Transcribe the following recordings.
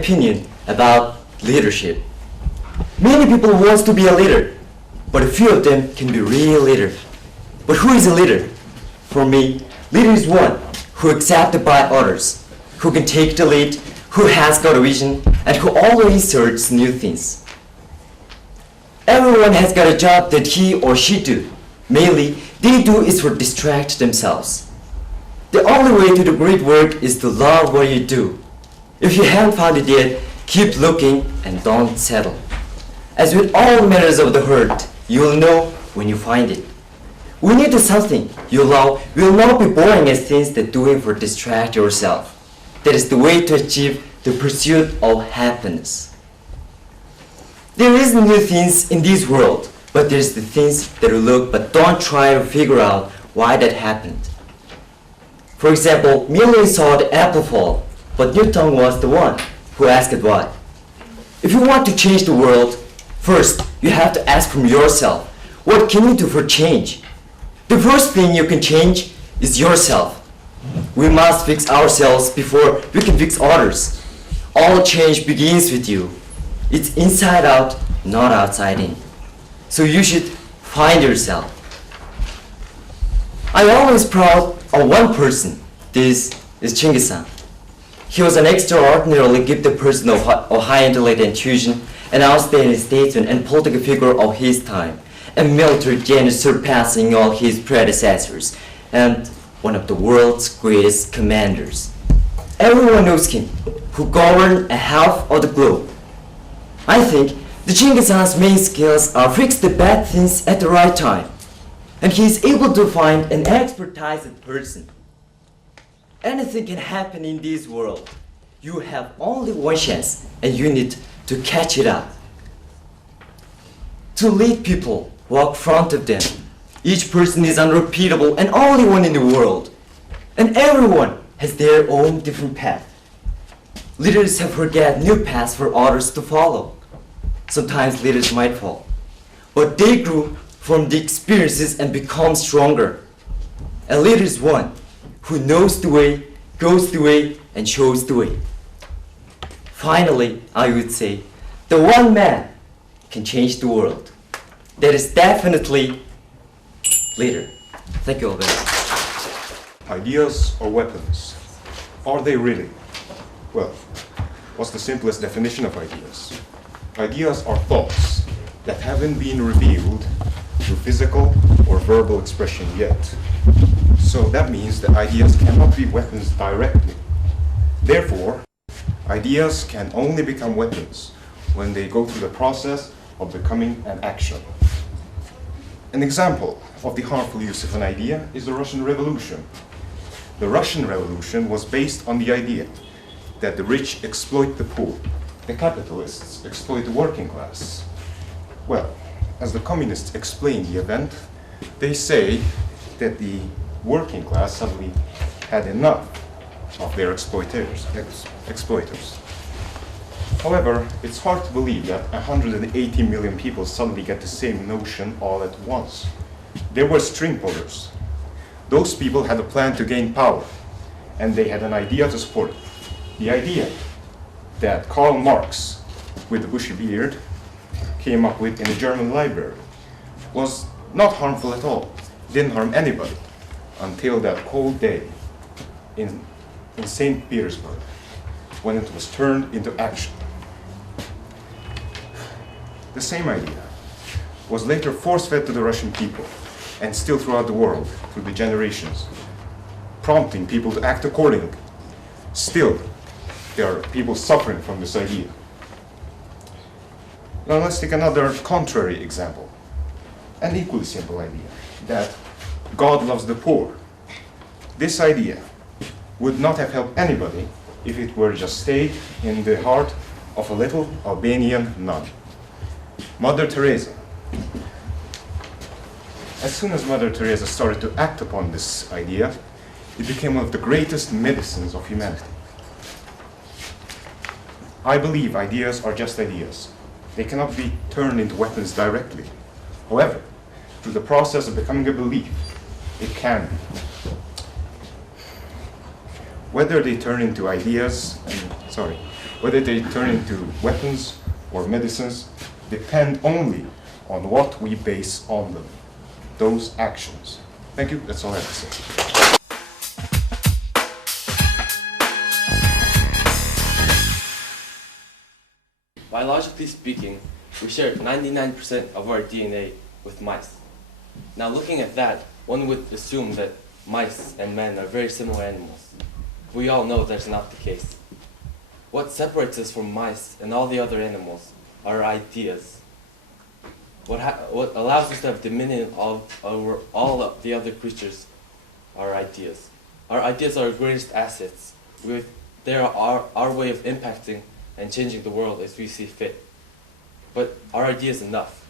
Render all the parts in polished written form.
Opinion about leadership. Many people want to be a leader, but a few of them can be real leader. But who is a leader? For me, leader is one who accepted by others, who can take the lead, who has got a vision, and who always searches new things. Everyone has got a job that he or she do. Mainly, they do is for distract themselves. The only way to do great work is to love what you do. If you haven't found it yet, keep looking and don't settle. As with all matters of the heart, you will know when you find it. When you do something you love, will not be boring as things that doing for distract yourself. That is the way to achieve the pursuit of happiness. There is new things in this world, but there's the things that you look but don't try to figure out why that happened. For example, Millie saw the apple fall, but Newton was the one who asked why. If you want to change the world, first you have to ask from yourself, what can you do for change? The first thing you can change is yourself. We must fix ourselves before we can fix others. All change begins with you. It's inside out, not outside in. So you should find yourself. I'm always proud of one person. This is Chinggis Khan. He was an extraordinarily gifted person of high intellect and intuition, an outstanding statesman and political figure of his time, a military genius surpassing all his predecessors, and one of the world's greatest commanders. Everyone knows him, who governed a half of the globe. I think the Chinggis Khan's main skills are fix the bad things at the right time, and he is able to find an expertised person. Anything can happen in this world. You have only one chance and you need to catch it up. To lead people, walk front of them. Each person is unrepeatable and only one in the world. And everyone has their own different path. Leaders have forget new paths for others to follow. Sometimes leaders might fall, but they grew from the experiences and become stronger. A leader is one who knows the way, goes the way, and shows the way. Finally, I would say, the one man can change the world. That is definitely leader. Thank you all very much. Ideas or weapons? Are they really? Well, what's the simplest definition of ideas? Ideas are thoughts that haven't been revealed through physical or verbal expression yet. So that means that ideas cannot be weapons directly. Therefore, ideas can only become weapons when they go through the process of becoming an action. An example of the harmful use of an idea is the Russian Revolution. The Russian Revolution was based on the idea that the rich exploit the poor, the capitalists exploit the working class. Well, as the communists explain the event, they say that the working class suddenly had enough of their exploiters. However, it's hard to believe that 180 million people suddenly get the same notion all at once. They were string pullers. Those people had a plan to gain power, and they had an idea to support it. The idea that Karl Marx, with the bushy beard, came up with in the German library was not harmful at all. Didn't harm anybody until that cold day in St. Petersburg, when it was turned into action. The same idea was later force-fed to the Russian people and still throughout the world through the generations, prompting people to act accordingly. Still, there are people suffering from this idea. Now let's take another contrary example, an equally simple idea, that God loves the poor. This idea would not have helped anybody if it were just stayed in the heart of a little Albanian nun. Mother Teresa. As soon as Mother Teresa started to act upon this idea, it became one of the greatest medicines of humanity. I believe ideas are just ideas. They cannot be turned into weapons directly. However, through the process of becoming a belief, it can be. Whether they turn into ideas, whether they turn into weapons or medicines, depend only on what we base on them, those actions. Thank you. That's all I have to say. Biologically speaking, we share 99% of our DNA with mice. Now looking at that, one would assume that mice and men are very similar animals. We all know that's not the case. What separates us from mice and all the other animals are ideas. What allows us to have dominion over all of the other creatures are ideas. Our ideas are our greatest assets. They are our way of impacting and changing the world as we see fit. But our idea is enough.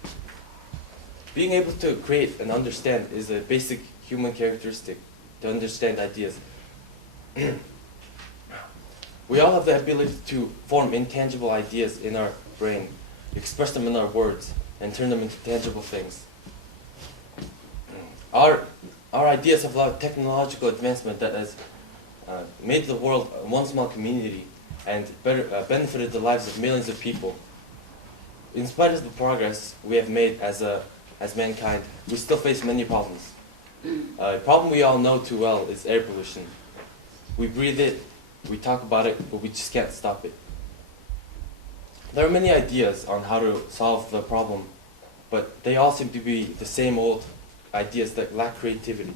Being able to create and understand is a basic human characteristic, to understand ideas. We all have the ability to form intangible ideas in our brain, express them in our words, and turn them into tangible things. Our ideas have allowed technological advancement that has made the world one small community and benefited the lives of millions of people. In spite of the progress we have made as mankind, we still face many problems. A problem we all know too well is air pollution. We breathe it, we talk about it, but we just can't stop it. There are many ideas on how to solve the problem, but they all seem to be the same old ideas that lack creativity.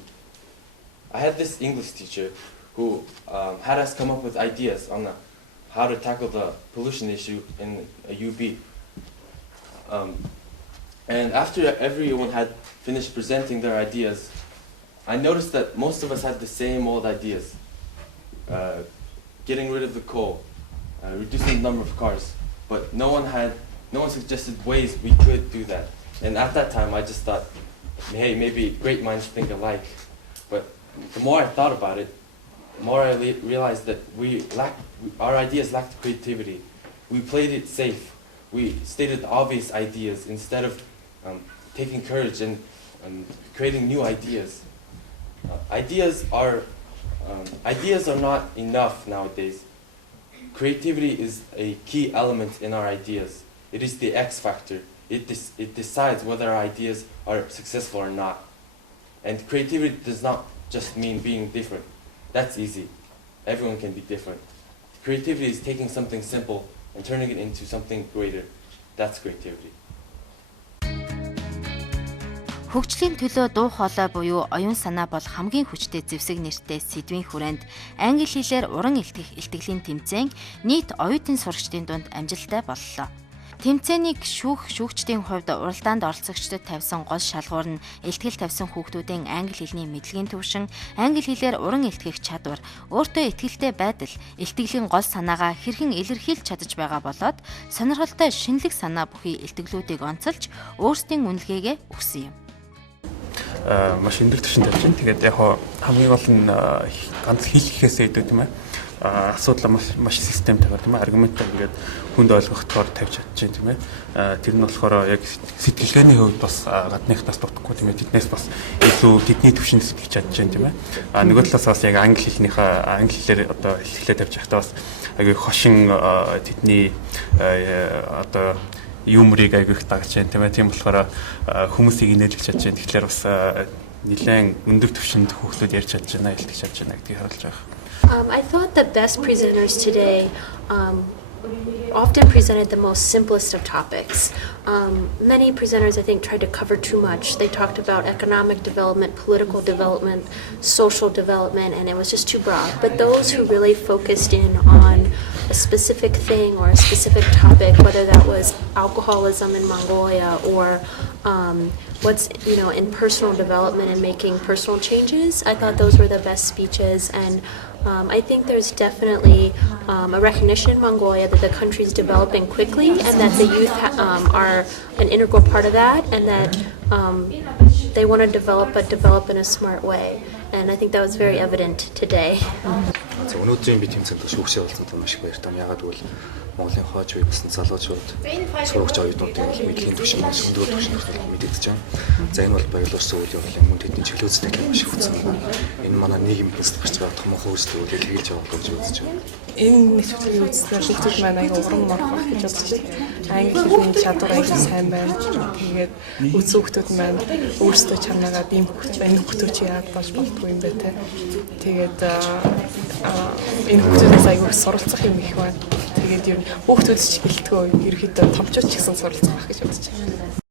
I had this English teacher who had us come up with ideas on how to tackle the pollution issue in a UB. And after everyone had finished presenting their ideas, I noticed that most of us had the same old ideas. Getting rid of the coal, reducing the number of cars, but no one suggested ways we could do that. And at that time I just thought, hey, maybe great minds think alike. But the more I thought about it, the more I realized that our ideas lacked creativity. We played it safe. We stated obvious ideas instead of taking courage and creating new ideas. Ideas are not enough nowadays. Creativity is a key element in our ideas. It is the X factor. It decides whether our ideas are successful or not. And creativity does not just mean being different. That's easy. Everyone can be different. Creativity is taking something simple and turning it into something greater. That's creativity. Хөгжлийн төлөө дуу хоолой буюу оюун санаа бол хамгийн хүчтэй зэвсэг нэртэй сэдвийн хүрээнд англи хэлээр уран илтгэлийн тэмцээн нийт оюутан сурагчдын дунд амжилттай боллоо. Тэмцээнийг шүүгчдийн хувьд уралдаанд оролцогчдод тавьсан гол шалгуур нь илтгэл тавьсан хүүхдүүдийн англи хэлний мэдлэгийн түвшин, англи хэлээр уран илтгэх чадвар, өөртөө итгэлтэй байдал, илтгэлийн гол санаагаа хэрхэн илэрхийлж чадаж байгаа болоод сонирхолтой шинэлэг санаа бүхий илтгэлүүдийг онцолж өөрсдийн үнэлгээгээ өгсөн юм. Маш өндөр түвшинд тавьж байна. Тэгээд яг хамгийн гол нь ганц хийхээсээ идэв тийм ээ. Асуудал маш системтэйгээр тийм ээ. Аргументаа ингээд хүнд ойлгохдоор тавьж чадчихээн тийм ээ. Тэр нь болохоор яг сэтгэлгээний хувьд бас гадныхтаас дутхгүй тийм ээ. Тэднээс бас илүү тэдний түвшинд сэтгэж чадчихээн тийм ээ. Нөгөө талаас бас яг англи хэлээр одоо хэлхлээ тавьж байхдаа бас аягүй хошин тэдний одоо юмрыг айгүйх дагж байна тийм ээ. Тийм болохоор хүмүүсийг инээлж чадж байна. Тэгэхээр бас нэлээд өндөр түвшинд хүүхдүүд ярьж чадж байна, илтгэж чадж байна гэдгийг харуулж байгаа. I thought the best presenters today often presented the most simplest of topics. Many presenters, I think, tried to cover too much. They talked about economic development, political development, social development, and it was just too broad. But those who really focused in on a specific thing or a specific topic, whether that was alcoholism in Mongolia or what's in personal development and making personal changes, I thought those were the best speeches. And I think there's definitely a recognition in Mongolia that the country is developing quickly and that the youth are an integral part of that, and that they want to develop, but develop in a smart way. And I think that was very evident today. За өнөөдрийн би тэмцээнд шүүгчээ уулзсан маш их баяртай. Ягаад гэвэл Монголын хойч үе басан залуучууд сурагч оюутнуудын мэдлийн түвшин маш өндөр түвшинд мэдэгдэж байна. За энэ бол баярлуулсан үйл явдал юм. Тэдний чөлөөцөлтэй маш их хүссэн байна. Энэ манай нийгэм бүс гарч байгаа томоохон үйлчлэл үлээл хийж явах гэж үзэж байна. Энэ нэвтрүүлгийн үзснээр шүүгчид маань аяга уран морох гэж бодож байна. Англи хэлний чадвар аяга сайн байна. Тэгээд үзсэн хүмүүс маань өөрсдөө чанаагаад ийм хөлтөө чи яад болж болтгүй юм бэ те. Тэгээд энэ хүмүүсээс аяга суралцах юм их байна. Тэгээд ер нь хүүхдүүд ч гэлтгөө ерөөхдөө томчууд ч гэсэн суралцах байх гэж бодож байна.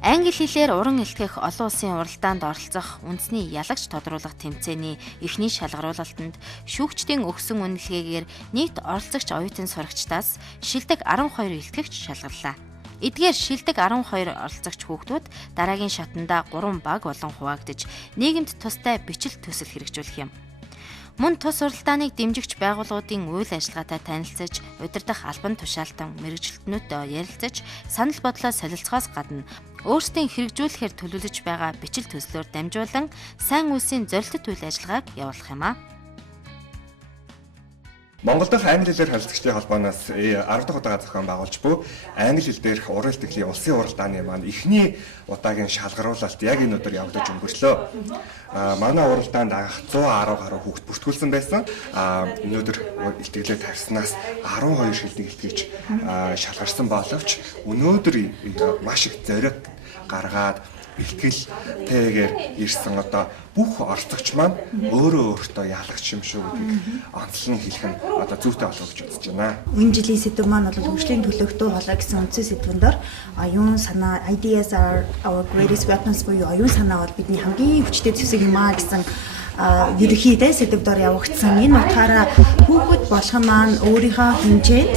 Англи хэлээр уран илтгэх олон улсын уралдаанд оролцох үндэсний ялагч тодруулах тэмцээний эхний шалгаруулалтанд шүүгчдийн өгсөн үнэлгээгээр нийт оролцогч оюутан сурагчдаас шилдэг 12 илтгэгч шалгарлаа. Эдгээр шилдэг 12 оролцогч хүүхдүүд дараагийн шатанда 3 баг болон хуваагдж нийгэмд тустай бичил төсөл хэрэгжүүлэх юм. Мөн тус уралдааныг дэмжигч байгууллагуудын үйл ажиллагаатай танилцж, удирдах албан тушаалтан мэргэжилтнүүдтэй ярилцаж, санал бодлоо солилцохоос гадна өөрсдийн хэрэгжүүлэхээр төлөвлөж байгаа бичил төслөөр дамжуулан сайн үлсийн зорилттой үйл ажиллагааг явуулах юм а. Монгол дахь англи хэлээр харилцагчдын холбооноос 10 дахь удаа зохион байгуулж буй англи хэл дээрх уран илтгэлийн улсын уралдааны маань эхний удаагийн шалгаруулалт яг энэ өдөр явагдаж өнгөрчлөө. Манай уралдаанд анх 110 гаруй хүүхэд бүртгүүлсэн байсан. Өнөөдөр илтгэлээ тарьснаас 12 шилдэг илтгэгч шалгарсан боловч өнөөдөр маш их зориг гаргаад бэлтгэлтэйгээр ирсэн одоо бүх орцогч маань өөртөө яалагч юм шүү гэдгийг онцлон хэлэх нь одоо зүйтэй болов гэж үзэж байна. Энэ жилийн сэдв маань бол хөгжлийн төлөөх дуу хоолой гэсэн үндсэн сэдвэн дээр оюун санаа ideas are our greatest weapons буюу оюун санаа бол бидний хамгийн хүчтэй зэвсэг юм аа гэсэн ерөнхийдөө сэдв дээр явагдсан. Энэ утгаараа хүүхэд болгон маань өөрийнхөө хэмжээнд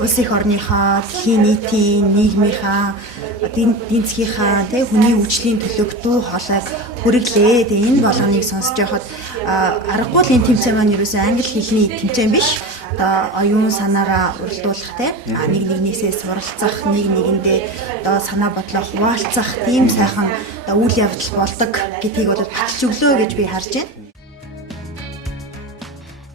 улс их орныхаа, дэлхийн нийтийн, нийгмийнхаа, эдийн засгийнхаа хүний өвчлийн төлөөх дуу хоолойг хүргэлээ. Энэ болгоныг сонсож байхад аргагүй л энэ тэмцээн маань ерөөсөө англи хэлний тэмцээн биш. Одоо оюун санаагаа уралдуулах нэг нэгнээсээ суралцах, нэг нэгэндээ одоо санаа бодлоо хуваалцах тийм сайхан үйл явдал болдог гэдгийг бол баталж өглөө гэж би харж байна.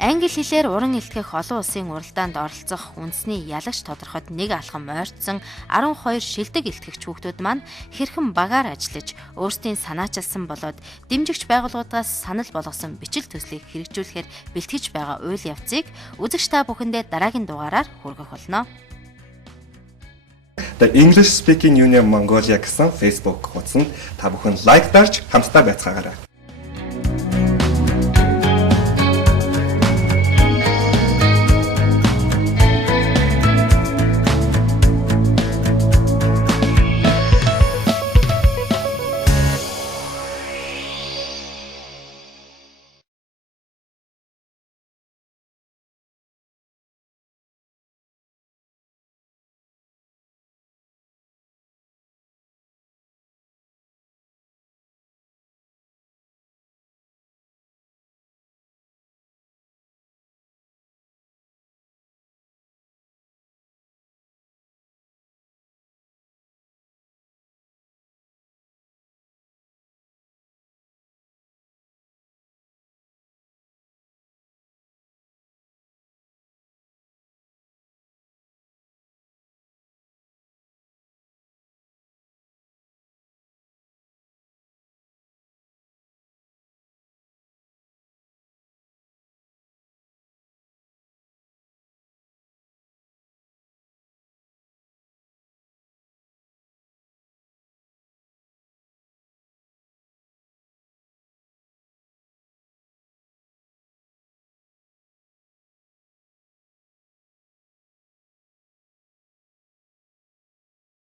Англи хэлээр уран илтгэх олон улсын уралдаанд оролцох үндэсний ялагч тодорхойд нэг алхам ойртсон 12 шилдэг илтгэгч хүүхдүүд маань хэрхэн багаар ажиллаж өөрсдийн санаачилсан болоод дэмжигч байгууллагуудаас санал болгосон бичил төслийг хэрэгжүүлэхээр бэлтгэж байгаа үйл явцыг үзэгч та бүхэндээ дараагийн дугаараар хүргэх болно. The English Speaking Union Mongolia гэсэн Facebook хуудсанд та бүхэн лайк дарж хамтдаа байцгаагаарай.